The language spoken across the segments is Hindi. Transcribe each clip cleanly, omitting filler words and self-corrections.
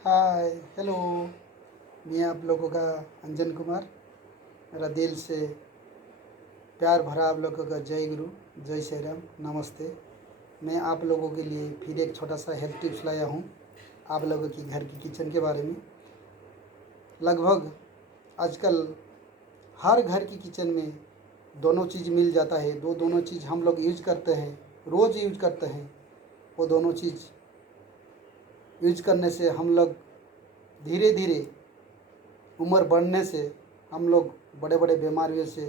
Hi hello. मैं आप लोगों का अंजन कुमार। मेरा दिल से प्यार भरा आप लोगों का जय गुरु, जय श्री राम, नमस्ते। मैं आप लोगों के लिए फिर एक छोटा सा हेल्थ टिप्स लाया हूँ आप लोगों की घर की किचन के बारे में। लगभग आजकल हर घर की किचन में दोनों चीज़ मिल जाता है। दोनों चीज़ हम लोग यूज करते हैं, रोज़ यूज करते हैं। वो दोनों चीज़ यूज करने से हम लोग धीरे धीरे उम्र बढ़ने से हम लोग बड़े बड़े बीमारियों से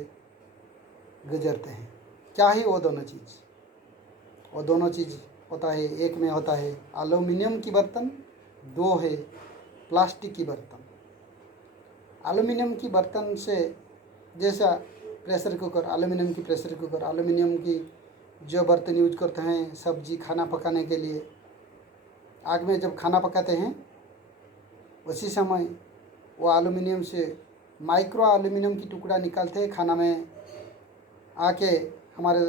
गुजरते हैं। क्या है वो दोनों चीज़? वो दोनों चीज़ होता है, एक में होता है एल्युमिनियम की बर्तन, दो है प्लास्टिक की बर्तन। एल्युमिनियम की बर्तन से जैसा प्रेशर कुकर, एल्युमिनियम की प्रेशर कुकर, एल्युमिनियम की जो बर्तन यूज करते हैं सब्जी खाना पकाने के लिए, आग में जब खाना पकाते हैं उसी समय वो एल्युमिनियम से माइक्रो एल्युमिनियम की टुकड़ा निकालते हैं, खाना में आके हमारे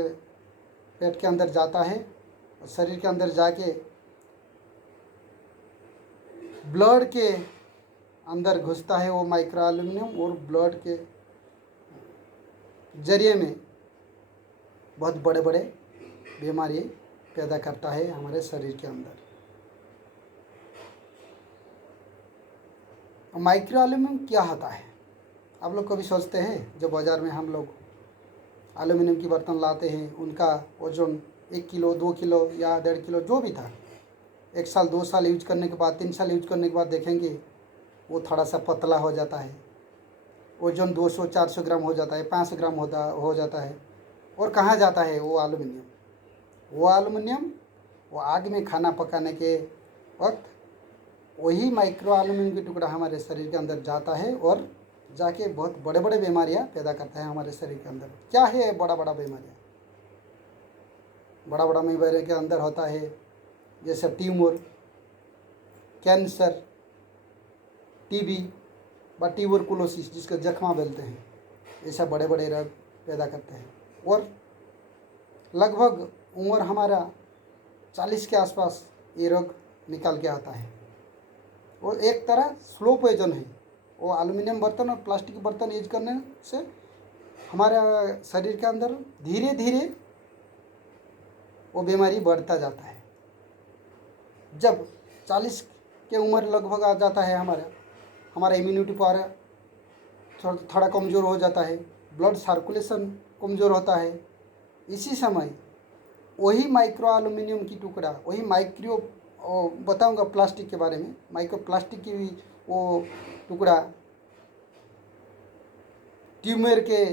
पेट के अंदर जाता है और शरीर के अंदर जाके ब्लड के अंदर घुसता है वो माइक्रो एल्युमिनियम, और ब्लड के जरिए में बहुत बड़े बड़े बीमारी पैदा करता है हमारे शरीर के अंदर। माइक्रो एल्युमिनियम क्या होता है? आप लोग कभी सोचते हैं? जब बाज़ार में हम लोग एल्युमिनियम की बर्तन लाते हैं, उनका वजन 1 किलो 2 किलो या 1.5 किलो जो भी था, 1 साल 2 साल यूज करने के बाद, 3 साल यूज करने के बाद देखेंगे वो थोड़ा सा पतला हो जाता है। वजन 200-400 ग्राम हो जाता है, 500 ग्राम हो जाता है। और कहाँ जाता है वो एल्युमिनियम? वो एल्युमिनियम वो आग में खाना पकाने के वक्त वही माइक्रो एल्युमिनियम की टुकड़ा हमारे शरीर के अंदर जाता है और जाके बहुत बड़े बड़े बीमारियां पैदा करता है हमारे शरीर के अंदर। क्या है बड़ा बड़ा बीमारियां? बड़ा बड़ा बीमारी के अंदर होता है जैसे ट्यूमर, कैंसर, टीबी व ट्यूबरकुलोसिस जिसको जख्मा बोलते हैं, ऐसा बड़े बड़े रोग पैदा करते हैं। और लगभग उम्र हमारा 40 के आसपास ये रोग निकल के आता है। वो एक तरह स्लो पॉइजन है। वो एल्युमिनियम बर्तन और प्लास्टिक बर्तन यूज करने से हमारे शरीर के अंदर धीरे धीरे वो बीमारी बढ़ता जाता है। जब 40 के उम्र लगभग आ जाता है हमारा इम्यूनिटी पावर थोड़ा कमज़ोर हो जाता है, ब्लड सर्कुलेशन कमज़ोर होता है। इसी समय वही माइक्रो एल्युमिनियम की टुकड़ा, वही माइक्रो बताऊंगा प्लास्टिक के बारे में, माइक्रो प्लास्टिक की भी वो टुकड़ा ट्यूमर के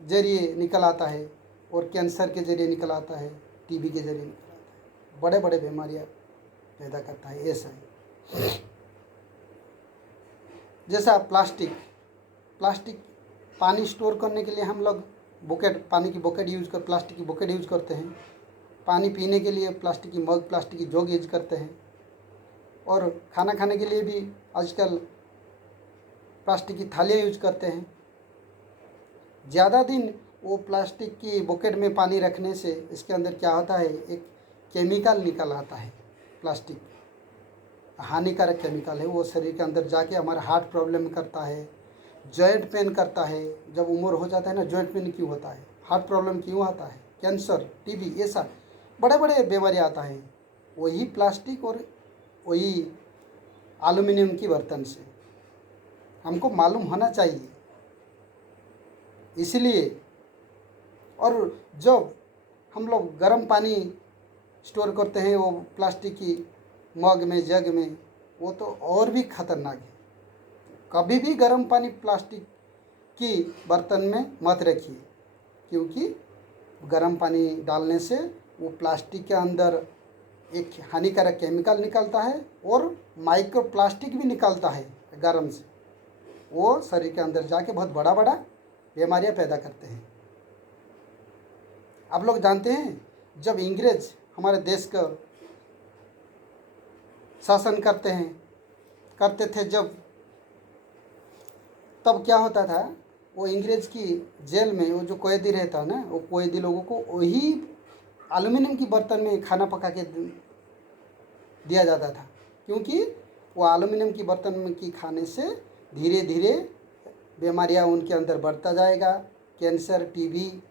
जरिए निकल आता है और कैंसर के जरिए निकल आता है, टीबी के जरिए निकल आता है, बड़े बड़े बीमारियां पैदा करता है। ऐसा है जैसा प्लास्टिक पानी स्टोर करने के लिए हम लोग पानी की बकेट प्लास्टिक की बकेट यूज करते हैं। पानी पीने के लिए प्लास्टिक की मग, प्लास्टिक की जग यूज करते हैं। और खाना खाने के लिए भी आजकल प्लास्टिक की थालियाँ यूज करते हैं। ज़्यादा दिन वो प्लास्टिक की बकेट में पानी रखने से इसके अंदर क्या होता है, एक केमिकल निकल आता है। प्लास्टिक हानिकारक केमिकल है, वो शरीर के अंदर जाके हमारा हार्ट प्रॉब्लम करता है, जॉइंट पेन करता है। जब उम्र हो जाता है ना, जॉइंट पेन क्यों होता है, हार्ट प्रॉब्लम क्यों आता है, कैंसर, टीबी, ऐसा बड़े बड़े बीमारी आता है वही प्लास्टिक और वही एल्युमिनियम की बर्तन से। हमको मालूम होना चाहिए इसलिए। और जब हम लोग गर्म पानी स्टोर करते हैं वो प्लास्टिक की मग में, जग में, वो तो और भी खतरनाक है। कभी भी गर्म पानी प्लास्टिक की बर्तन में मत रखिए, क्योंकि गर्म पानी डालने से वो प्लास्टिक के अंदर एक हानिकारक केमिकल निकलता है और माइक्रो प्लास्टिक भी निकलता है गर्म से। वो शरीर के अंदर जाके बहुत बड़ा बड़ा बीमारियां पैदा करते हैं। आप लोग जानते हैं जब अंग्रेज हमारे देश का शासन करते थे जब, तब क्या होता था, वो अंग्रेज की जेल में वो जो कैदी रहता ना, वो कैदी लोगों को वही एल्युमिनियम की बर्तन में खाना पका के दिया जाता था, क्योंकि वो एल्युमिनियम की बर्तन में की खाने से धीरे धीरे बीमारियां उनके अंदर बढ़ता जाएगा। कैंसर, टीबी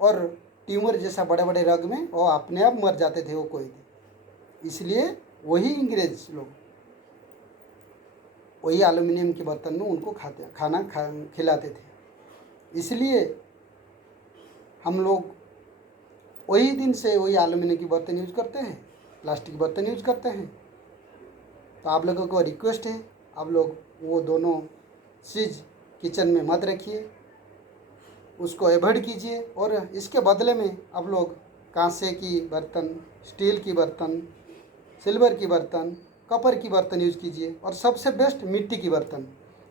और ट्यूमर जैसा बड़े बड़े रोग में वो अपने आप मर जाते थे वो कोई थे। इसलिए वही अंग्रेज लोग वही एल्युमिनियम के बर्तन में उनको खिलाते थे। इसलिए हम लोग वही दिन से वही एल्युमिनियम की बर्तन यूज करते हैं, प्लास्टिक बर्तन यूज करते हैं। तो आप लोगों को रिक्वेस्ट है, आप लोग वो दोनों चीज़ किचन में मत रखिए, उसको अवॉइड कीजिए। और इसके बदले में आप लोग कांसे की बर्तन, स्टील की बर्तन, सिल्वर की बर्तन, कॉपर की बर्तन यूज़ कीजिए। और सबसे बेस्ट मिट्टी की बर्तन।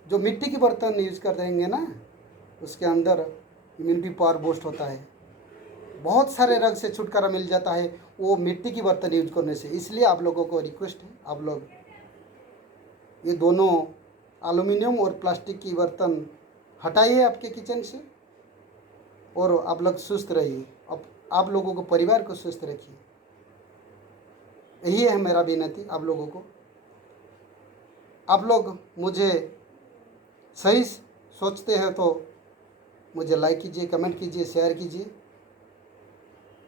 जो मिट्टी की बर्तन यूज़ कर देंगे ना, उसके अंदर इम्यूनिटी पावर बूस्ट होता है, बहुत सारे रोग से छुटकारा मिल जाता है वो मिट्टी की बर्तन यूज करने से। इसलिए आप लोगों को रिक्वेस्ट है, आप लोग ये दोनों एल्युमिनियम और प्लास्टिक की बर्तन हटाइए आपके किचन से, और आप लोग स्वस्थ रहिए। आप लोगों को, परिवार को स्वस्थ रखिए। यही है मेरा विनती आप लोगों को। आप लोग मुझे सही सोचते हैं तो मुझे लाइक कीजिए, कमेंट कीजिए, शेयर कीजिए,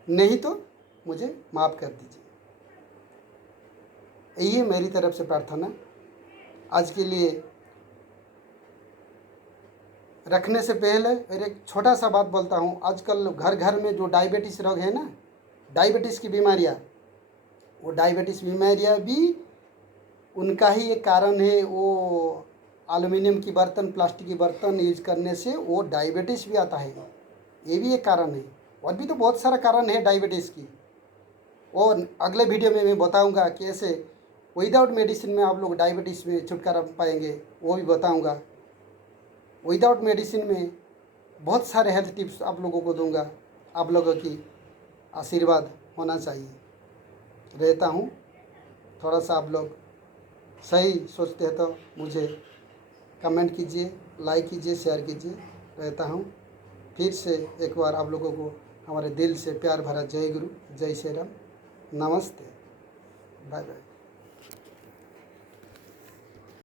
नहीं तो मुझे माफ़ कर दीजिए। यही है मेरी तरफ से प्रार्थना। आज के लिए रखने से पहले और एक छोटा सा बात बोलता हूँ। आजकल घर घर में जो डायबिटीज़ रोग है ना, डायबिटीज़ की बीमारियाँ, वो डायबिटीज़ बीमारियाँ भी उनका ही एक कारण है। वो एल्युमिनियम की बर्तन, प्लास्टिक की बर्तन यूज करने से वो डायबिटीज़ भी आता है, ये भी एक कारण है। और भी तो बहुत सारा कारण है डायबिटीज़ की, और अगले वीडियो में मैं बताऊंगा कैसे विदाउट मेडिसिन में आप लोग डायबिटीज़ में छुटकारा पाएंगे, वो भी बताऊंगा। विदाउट मेडिसिन में बहुत सारे हेल्थ टिप्स आप लोगों को दूंगा। आप लोगों की आशीर्वाद होना चाहिए। रहता हूँ, थोड़ा सा आप लोग सही सोचते हैं तो मुझे कमेंट कीजिए, लाइक कीजिए, शेयर कीजिए। रहता हूँ। फिर से एक बार आप लोगों को हमारे दिल से प्यार भरा जय गुरु, जय श्री राम, नमस्ते, बाय बाय।